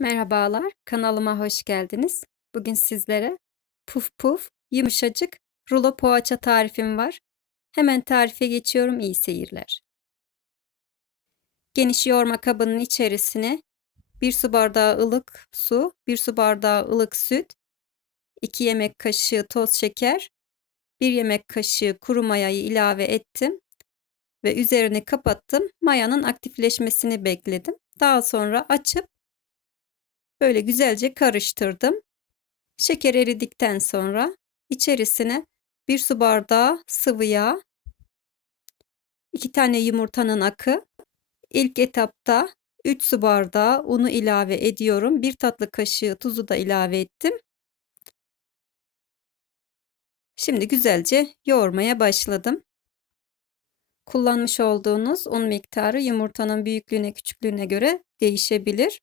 Merhabalar, kanalıma hoş geldiniz. Bugün sizlere puf puf, yumuşacık rulo poğaça tarifim var. Hemen tarife geçiyorum, iyi seyirler. Geniş yoğurma kabının içerisine 1 su bardağı ılık su, 1 su bardağı ılık süt, 2 yemek kaşığı toz şeker, 1 yemek kaşığı kuru mayayı ilave ettim ve üzerini kapattım. Mayanın aktifleşmesini bekledim. Daha sonra açıp Böyle güzelce karıştırdım. Şeker eridikten sonra içerisine bir su bardağı sıvı yağ, iki tane yumurtanın akı, ilk etapta 3 su bardağı unu ilave ediyorum. Bir tatlı kaşığı tuzu da ilave ettim. Şimdi güzelce yoğurmaya başladım. Kullanmış olduğunuz un miktarı yumurtanın büyüklüğüne küçüklüğüne göre değişebilir.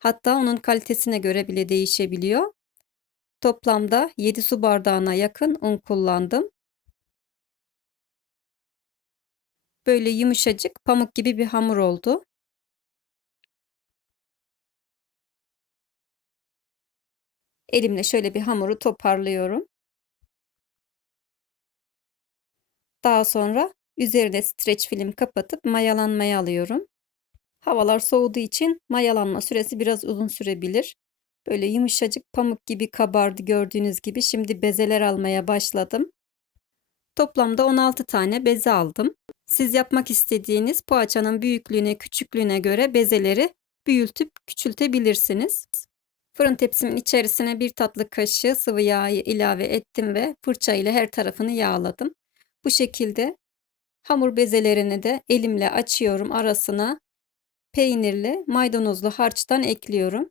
Hatta onun kalitesine göre bile değişebiliyor. Toplamda 7 su bardağına yakın un kullandım. Böyle yumuşacık pamuk gibi bir hamur oldu. Elimle şöyle bir hamuru toparlıyorum. Daha sonra üzerine streç film kapatıp mayalanmaya alıyorum. Havalar soğuduğu için mayalanma süresi biraz uzun sürebilir. Böyle yumuşacık pamuk gibi kabardı gördüğünüz gibi. Şimdi bezeler almaya başladım. Toplamda 16 tane beze aldım. Siz yapmak istediğiniz poğaçanın büyüklüğüne, küçüklüğüne göre bezeleri büyütüp küçültebilirsiniz. Fırın tepsimin içerisine bir tatlı kaşığı sıvı yağı ilave ettim ve fırça ile her tarafını yağladım. Bu şekilde hamur bezelerini de elimle açıyorum arasına peynirli maydanozlu harçtan ekliyorum.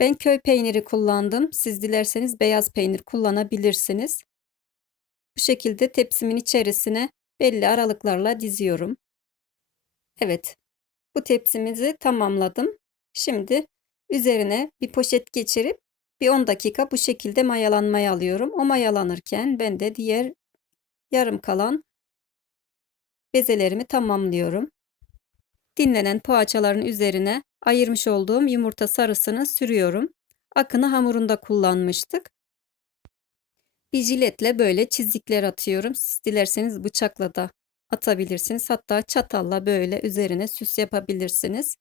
Ben köy peyniri kullandım. Siz dilerseniz beyaz peynir kullanabilirsiniz. Bu şekilde tepsimin içerisine belli aralıklarla diziyorum. Evet. Bu tepsimizi tamamladım. Şimdi üzerine bir poşet geçirip bir 10 dakika bu şekilde mayalanmaya alıyorum. O mayalanırken ben de diğer yarım kalan bezelerimi tamamlıyorum. Dinlenen poğaçaların üzerine ayırmış olduğum yumurta sarısını sürüyorum. Akını hamurunda kullanmıştık. Bir jiletle böyle çizikler atıyorum. Siz dilerseniz bıçakla da atabilirsiniz. Hatta çatalla böyle üzerine süs yapabilirsiniz.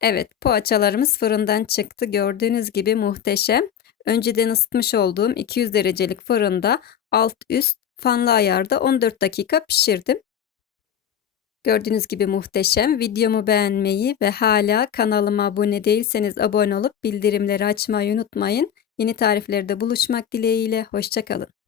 Evet, poğaçalarımız fırından çıktı. Gördüğünüz gibi muhteşem. Önceden ısıtmış olduğum 200 derecelik fırında alt üst fanlı ayarda 14 dakika pişirdim. Gördüğünüz gibi muhteşem. Videomu beğenmeyi ve hala kanalıma abone değilseniz abone olup bildirimleri açmayı unutmayın. Yeni tariflerde buluşmak dileğiyle. Hoşçakalın.